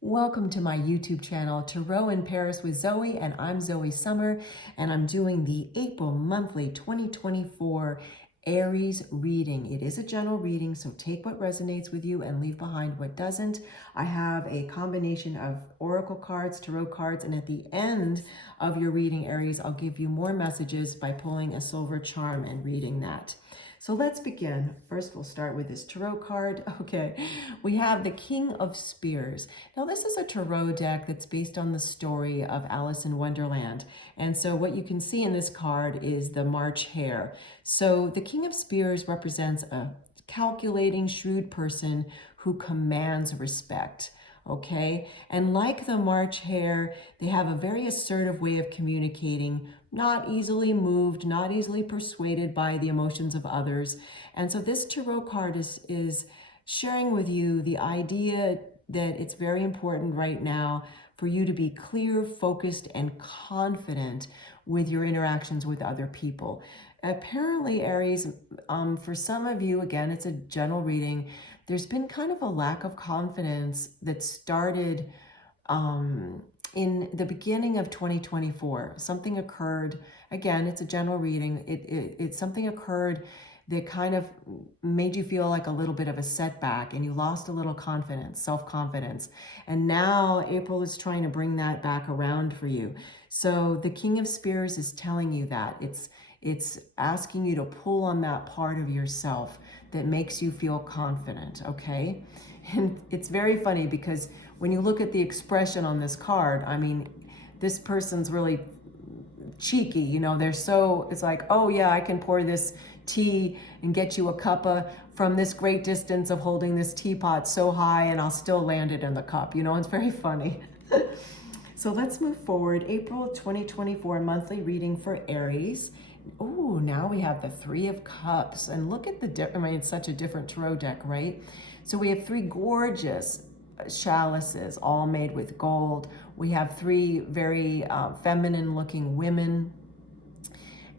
Welcome to my YouTube channel, Tarot in Paris with Zoe, and I'm Zoe Summer, and I'm doing the April monthly 2024 Aries reading. It is a general reading, so take what resonates with you and leave behind what doesn't. I have a combination of oracle cards, tarot cards, and at the end of your reading, Aries, I'll give you more messages by pulling a silver charm and reading that. So let's begin. First, we'll start with this tarot card. Okay, we have the King of Spears. Now, this is a tarot deck that's based on the story of Alice in Wonderland. And so what you can see in this card is the March Hare. So the King of Spears represents a calculating, shrewd person who commands respect. Okay, and like the March Hare, they have a very assertive way of communicating, not easily moved, not easily persuaded by the emotions of others. And so this tarot card is sharing with you the idea that it's very important right now for you to be clear, focused, and confident with your interactions with other people. Apparently, Aries, for some of you, again, it's a general reading, there's been kind of a lack of confidence that started in the beginning of 2024. Something occurred, again, it's a general reading, it's something occurred that kind of made you feel like a little bit of a setback and you lost a little confidence, self-confidence. And now April is trying to bring that back around for you. So the King of Spears is telling you that. It's asking you to pull on that part of yourself that makes you feel confident, okay? And it's very funny because when you look at the expression on this card, I mean, this person's really cheeky, you know, it's like, oh yeah, I can pour this tea and get you a cuppa from this great distance of holding this teapot so high and I'll still land it in the cup. You know, it's very funny. So let's move forward. April 2024 monthly reading for Aries. Oh, now we have the Three of Cups. And look at it's such a different tarot deck, right? So we have three gorgeous chalices, all made with gold. We have three very feminine looking women.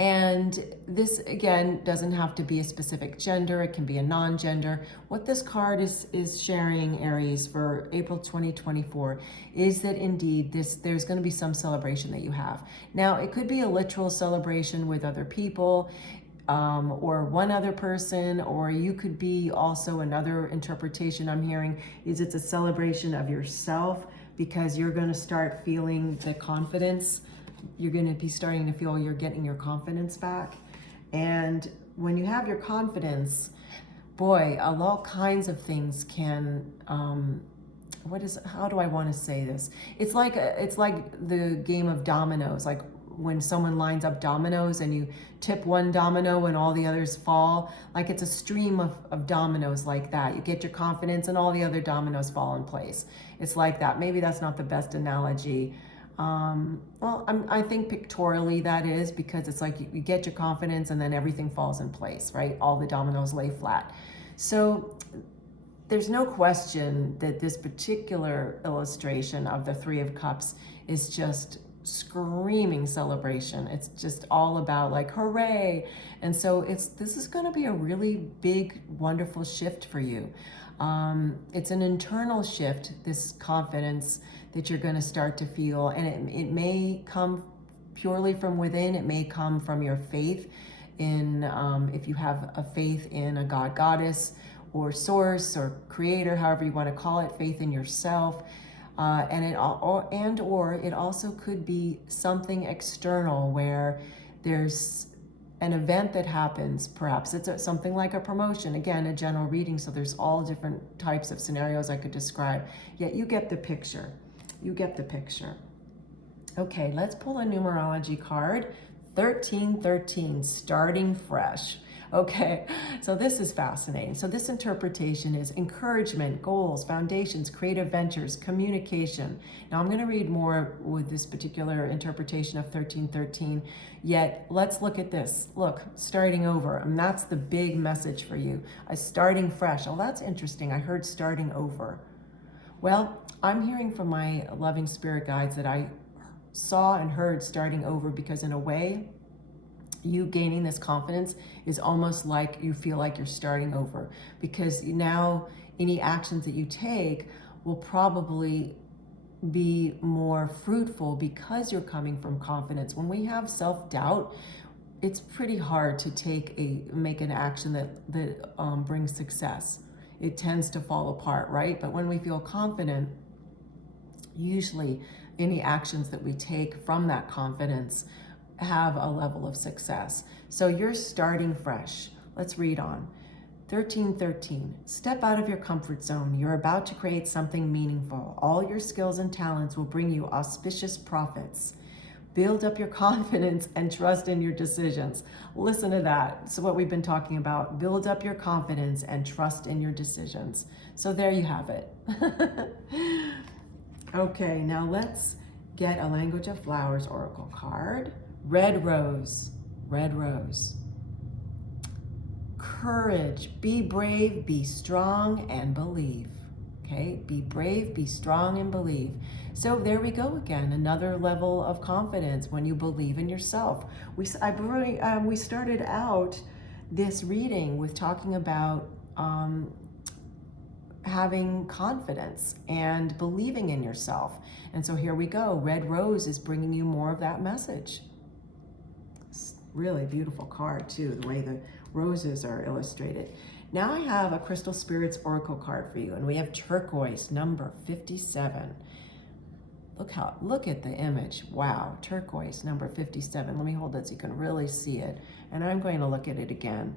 And this, again, doesn't have to be a specific gender. It can be a non-gender. What this card is sharing, Aries, for April 2024 is that indeed there's going to be some celebration that you have. Now, it could be a literal celebration with other people or one other person, or you could be also another interpretation I'm hearing is it's a celebration of yourself because you're going to start feeling the confidence. You're going to be starting to feel you're getting your confidence back. And when you have your confidence, boy, all kinds of things can, how do I want to say this? It's like the game of dominoes, like when someone lines up dominoes and you tip one domino and all the others fall, like it's a stream of dominoes like that. You get your confidence and all the other dominoes fall in place. It's like that. Maybe that's not the best analogy. I think pictorially that is, because it's like you get your confidence and then everything falls in place, right? All the dominoes lay flat. So there's no question that this particular illustration of the Three of Cups is just screaming celebration. It's just all about like, hooray. And so this is going to be a really big, wonderful shift for you. It's an internal shift, this confidence that you're going to start to feel, and it may come purely from within. It may come from your faith in, if you have a faith in a god, goddess, or source, or creator, however you want to call it, faith in yourself. And it also could be something external where there's an event that happens. Perhaps it's something like a promotion, again, a general reading, so there's all different types of scenarios I could describe, yet you get the picture. You get the picture. Okay, let's pull a numerology card. 1313, starting fresh. Okay, so this is fascinating. So this interpretation is encouragement, goals, foundations, creative ventures, communication. Now I'm going to read more with this particular interpretation of 1313, yet let's look at this. Look, starting over, and that's the big message for you. Starting fresh. Oh, that's interesting. I heard starting over. Well, I'm hearing from my loving spirit guides that I saw and heard starting over because in a way, you gaining this confidence is almost like you feel like you're starting over, because now any actions that you take will probably be more fruitful because you're coming from confidence. When we have self-doubt, it's pretty hard to make an action that brings success. It tends to fall apart, right? But when we feel confident, usually any actions that we take from that confidence have a level of success. So you're starting fresh. Let's read on. 13:13. Step out of your comfort zone. You're about to create something meaningful. All your skills and talents will bring you auspicious profits. Build up your confidence and trust in your decisions. Listen to that. So what we've been talking about, build up your confidence and trust in your decisions. So there you have it. Okay, now let's get a Language of Flowers oracle card. Red rose, red rose. Courage, be brave, be strong, and believe. Okay, be brave, be strong, and believe. So there we go again, another level of confidence when you believe in yourself. We started out this reading with talking about having confidence and believing in yourself. And so here we go. Red Rose is bringing you more of that message. It's really beautiful card too, the way the roses are illustrated. Now I have a Crystal Spirits Oracle card for you, and we have turquoise number 57. Look at the image. Wow, turquoise number 57. Let me hold it so you can really see it. And I'm going to look at it again.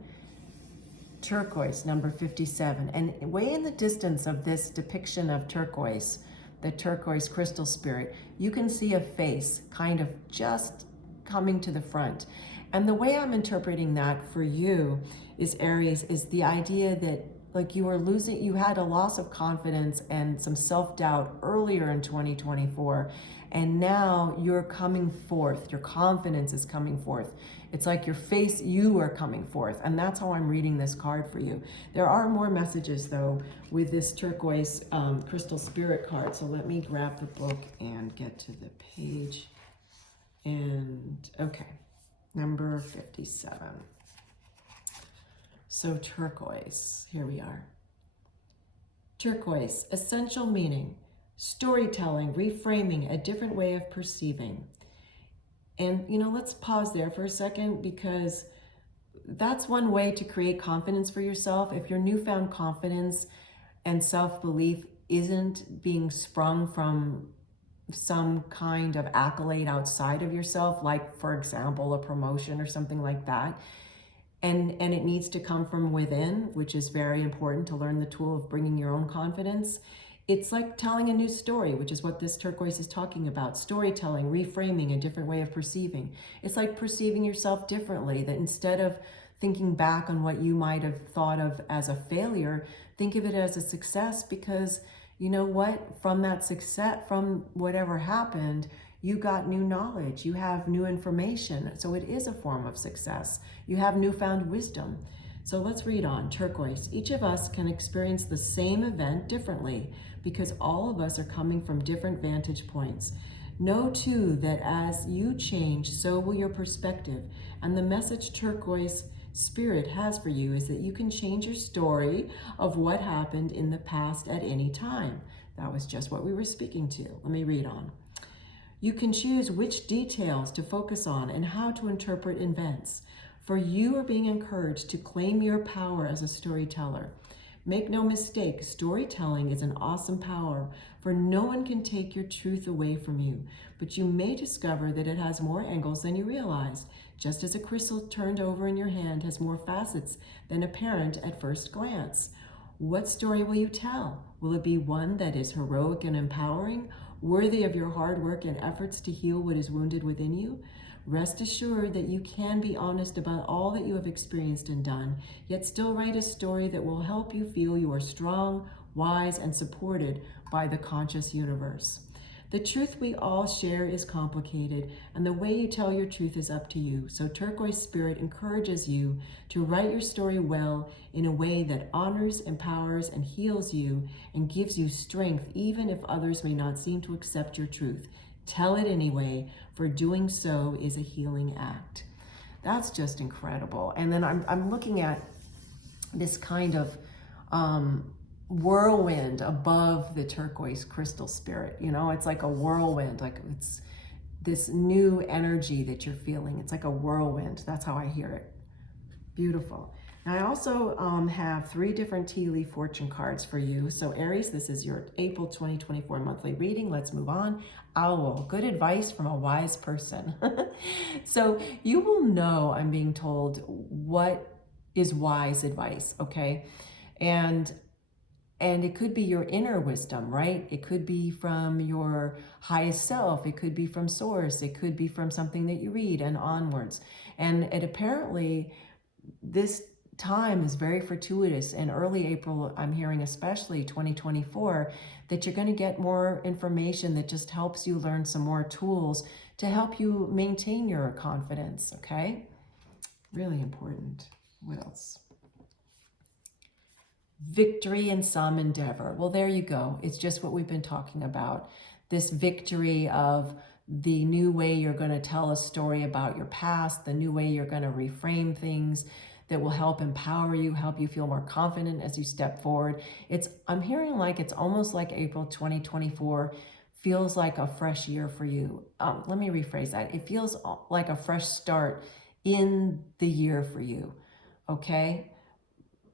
Turquoise number 57. And way in the distance of this depiction of turquoise, the turquoise crystal spirit, you can see a face kind of just coming to the front. And the way I'm interpreting that for you is, Aries, is the idea that like you had a loss of confidence and some self-doubt earlier in 2024, and now you're coming forth. Your confidence is coming forth. It's like you are coming forth, and that's how I'm reading this card for you. There are more messages though with this turquoise crystal spirit card, so let me grab the book and get to the page. And okay, number 57. So turquoise, here we are. Turquoise, essential meaning, storytelling, reframing, a different way of perceiving. And, let's pause there for a second, because that's one way to create confidence for yourself. If your newfound confidence and self-belief isn't being sprung from some kind of accolade outside of yourself, like, for example, a promotion or something like that, and it needs to come from within, which is very important to learn the tool of bringing your own confidence. It's like telling a new story, which is what this turquoise is talking about. Storytelling, reframing, a different way of perceiving. It's like perceiving yourself differently, that instead of thinking back on what you might have thought of as a failure, think of it as a success, because you know what? From that success, from whatever happened, you got new knowledge, you have new information. So it is a form of success. You have newfound wisdom. So let's read on. Turquoise, each of us can experience the same event differently because all of us are coming from different vantage points. Know too that as you change, so will your perspective. And the message turquoise spirit has for you is that you can change your story of what happened in the past at any time. That was just what we were speaking to. Let me read on. You can choose which details to focus on and how to interpret events. For you are being encouraged to claim your power as a storyteller. Make no mistake, storytelling is an awesome power, for no one can take your truth away from you. But you may discover that it has more angles than you realized, just as a crystal turned over in your hand has more facets than apparent at first glance. What story will you tell? Will it be one that is heroic and empowering, worthy of your hard work and efforts to heal what is wounded within you? Rest assured that you can be honest about all that you have experienced and done, yet still write a story that will help you feel you are strong, wise, and supported by the conscious universe. The truth we all share is complicated, and the way you tell your truth is up to you. So Turquoise Spirit encourages you to write your story well in a way that honors, empowers, and heals you, and gives you strength even if others may not seem to accept your truth. Tell it anyway, for doing so is a healing act. That's just incredible. And then I'm looking at this kind of whirlwind above the turquoise crystal spirit. You know, it's like a whirlwind, like it's this new energy that you're feeling. It's like a whirlwind. That's how I hear it. Beautiful. Now I also have 3 different tea leaf fortune cards for you. So Aries, this is your April 2024 monthly reading. Let's move on. Owl, good advice from a wise person. So you will know, I'm being told, what is wise advice, okay? And it could be your inner wisdom, right? It could be from your highest self. It could be from source. It could be from something that you read and onwards. And it apparently, this time is very fortuitous. In early April, I'm hearing, especially 2024, that you're going to get more information that just helps you learn some more tools to help you maintain your confidence, okay? Really important. What else? Victory in some endeavor. Well, there you go. It's just what we've been talking about. This victory of the new way you're going to tell a story about your past, the new way you're going to reframe things that will help empower you, help you feel more confident as you step forward. I'm hearing like it's almost like April 2024 feels like a fresh year for you. Let me rephrase that. It feels like a fresh start in the year for you, okay?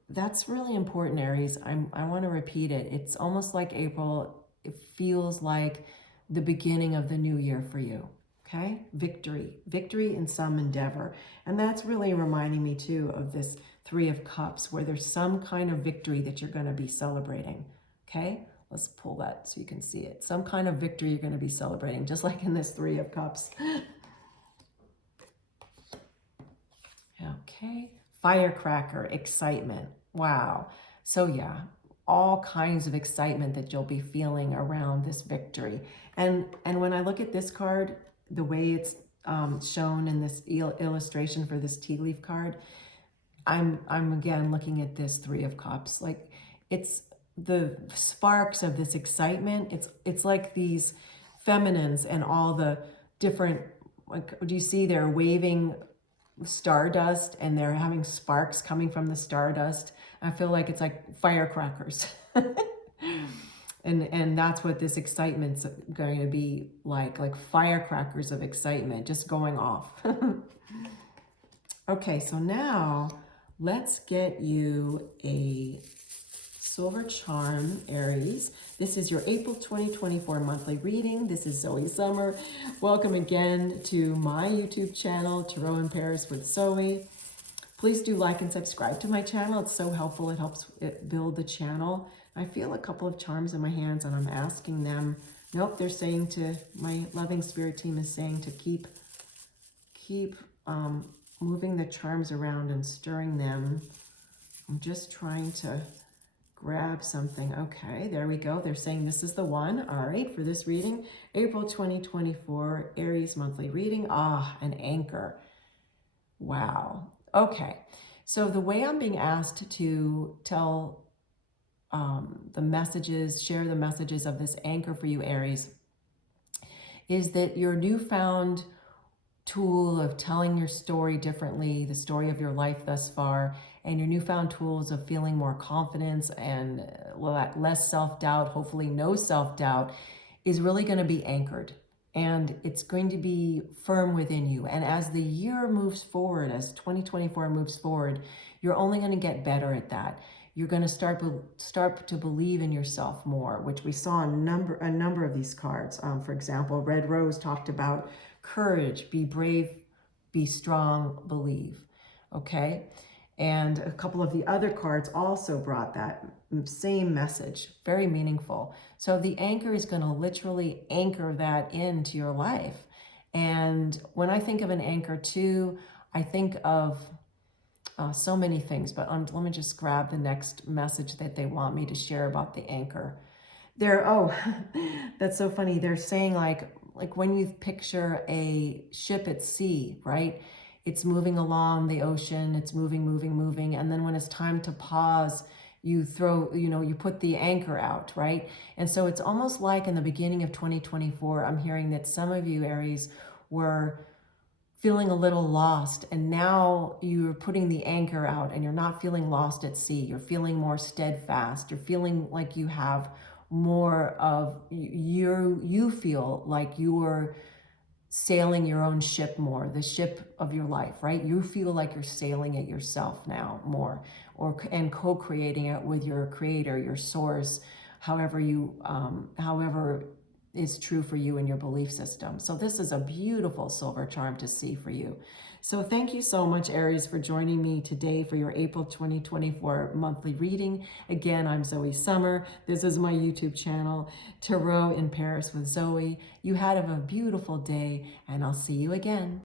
That's really important, Aries. I want to repeat it. It's almost like April. It feels like the beginning of the new year for you. Okay? Victory in some endeavor. And that's really reminding me too of this 3 of Cups, where there's some kind of victory that you're going to be celebrating. Okay? Let's pull that so you can see it. Some kind of victory you're going to be celebrating, just like in this 3 of Cups. Okay. Firecracker, excitement. Wow. So yeah, all kinds of excitement that you'll be feeling around this victory. And when I look at this card, the way it's shown in this illustration for this tea leaf card, I'm again looking at this 3 of Cups. Like, it's the sparks of this excitement. It's like these feminines and all the different, like, do you see they're waving stardust and they're having sparks coming from the stardust? I feel like it's like firecrackers. And that's what this excitement's going to be like firecrackers of excitement just going off. Okay, so now let's get you a silver charm, Aries. This is your April 2024 monthly reading. This is Zoe Summer. Welcome again to my YouTube channel, Tarot in Paris with Zoe. Please do like and subscribe to my channel. It's so helpful. It helps build the channel. I feel a couple of charms in my hands and I'm asking them, nope, they're saying to, my loving spirit team is saying to keep moving the charms around and stirring them. I'm just trying to grab something. Okay, there we go. They're saying this is the one. All right, for this reading, April 2024, Aries monthly reading. Ah, an anchor. Wow. Okay, so the way I'm being asked to tell the messages, share the messages of this anchor for you, Aries, is that your newfound tool of telling your story differently, the story of your life thus far, and your newfound tools of feeling more confidence and less self-doubt, hopefully no self-doubt, is really going to be anchored. And it's going to be firm within you. And as the year moves forward, as 2024 moves forward, you're only going to get better at that. You're going to start to believe in yourself more, which we saw a number of these cards. For example, Red Rose talked about courage, be brave, be strong, believe. Okay? And a couple of the other cards also brought that same message, very meaningful. So the anchor is going to literally anchor that into your life. And when I think of an anchor too, I think of so many things, but let me just grab the next message that they want me to share about the anchor. Oh, that's so funny. They're saying like when you picture a ship at sea, right? It's moving along the ocean, it's moving. And then when it's time to pause, you you put the anchor out, right? And so it's almost like in the beginning of 2024, I'm hearing that some of you, Aries, were feeling a little lost, and now you're putting the anchor out and you're not feeling lost at sea. You're feeling more steadfast. You're feeling like you have more of you feel like you're sailing your own ship more, the ship of your life, right? You feel like you're sailing it yourself now more, and co-creating it with your creator, your source, however is true for you in your belief system. So this is a beautiful silver charm to see for you. So thank you so much, Aries, for joining me today for your April 2024 monthly reading. Again, I'm Zoe Summer. This is my YouTube channel, Tarot in Paris with Zoe. You have a beautiful day, and I'll see you again.